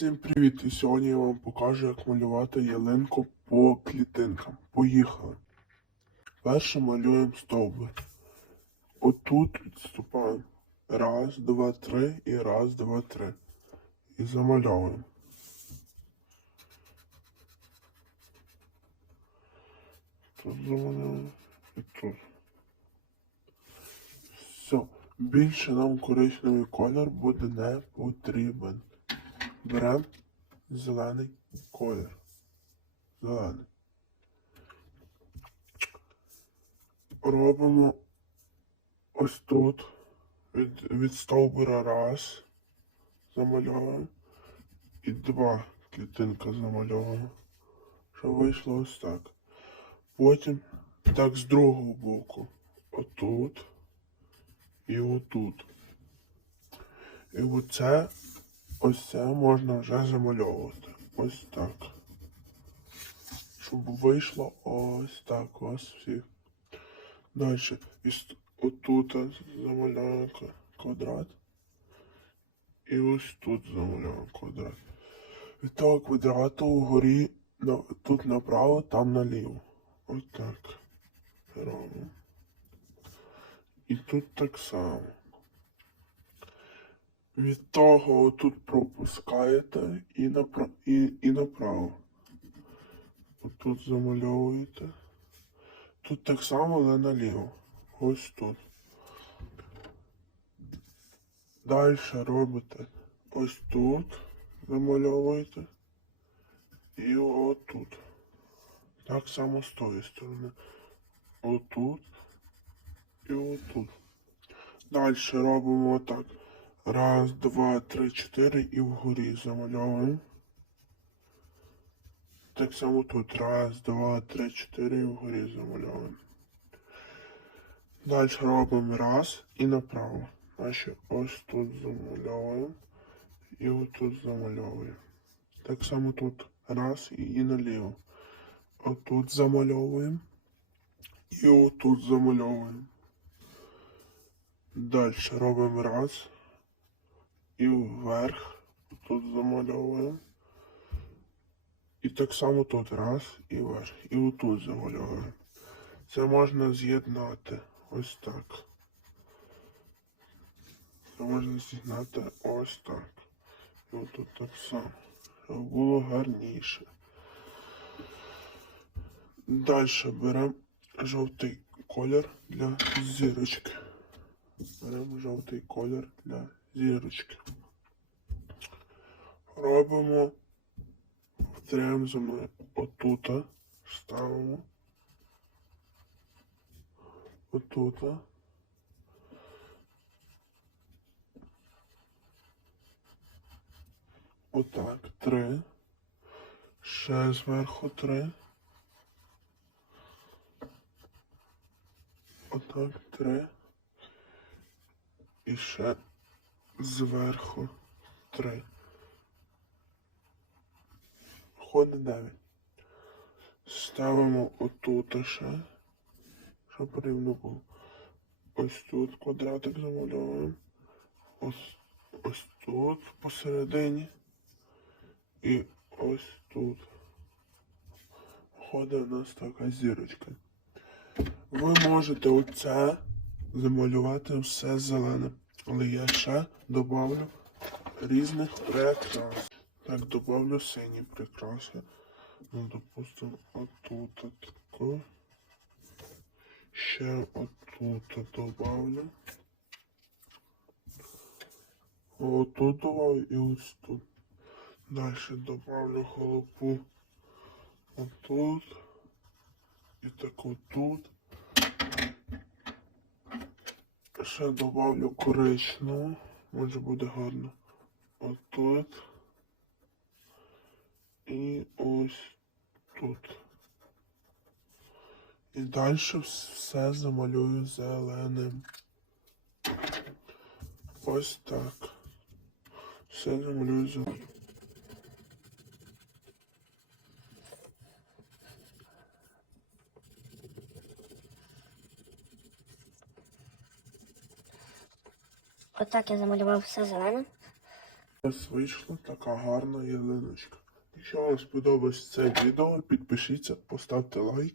Всім привіт! І сьогодні я вам покажу, як малювати ялинку по клітинкам. Поїхали. Перше малюємо стовбур. Отут відступаємо. Раз, два, три і раз, два, три. І замальовуємо. Тут замальовуємо і тут. Все. Більше нам коричневий колір буде не потрібен. Беремо зелений колір. Зелений. Робимо ось тут від, від стовбура раз. Замальовуємо. І два клітинка замальовуємо. Щоб вийшло ось так. Потім так з другого боку. Отут. І отут. І оце Ось це можна вже замальовувати. Ось так. Щоб вийшло ось так вас всіх. Далі. І отут замальовуємо квадрат. І ось тут замальовуємо квадрат. Від того квадрату вгорі тут направо, там наліво. Ось так. Робимо. І тут так само. Від того тут пропускаєте і, напра... і, і направо. Отут замальовуєте. Тут так само, але наліво. Ось тут. Далі робите ось тут. Замальовуєте. І отут. Так само з тої сторони. Отут. І отут. Далі робимо отак. Раз, два, три, чотири і вгорі замальовуємо. Так само тут. Раз, два, три, чотири і вгорі замальовуємо. Далі робимо раз і направо. Значить ось тут замальовуємо. І отут замальовуємо. Так само тут. Раз і наліво. Отут замальовуємо. І отут замальовуємо. Далі робимо раз і вверх тут замальовуємо. І так само тут раз і вверх. І отут замальовуємо. Це можна з'єднати ось так. Це можна з'єднати ось так. І отут так само. Щоб було гарніше. Далі беремо жовтий колір для зірочки. Беремо жовтий колір для зірочки. Робимо за мною отута, ставимо отута. Отак, три. Ще зверху три. Отак, три. І ще зверху три. Входить 9. Ставимо отут ще, щоб рівно було. Ось тут квадратик замальовуємо. Ось, ось тут посередині. І ось тут. Входить у нас така зірочка. Ви можете оце замалювати все зелене. Але я ще добавлю різних прикрас. Так, добавлю сині прикраси. Ну, допустим, отут тако. Ще отут добавлю. Отут добавлю і ось тут. Далі добавлю холопу отут. І так отут. Ще добавлю коричневу. Може буде гарно. Отут. І ось тут. І далі все замалюю зеленим. Ось так. Все замалюю зеленим. Отак я замалював все зелене. Ось вийшла така гарна ялиночка. Якщо вам сподобалось це відео, підпишіться, поставте лайк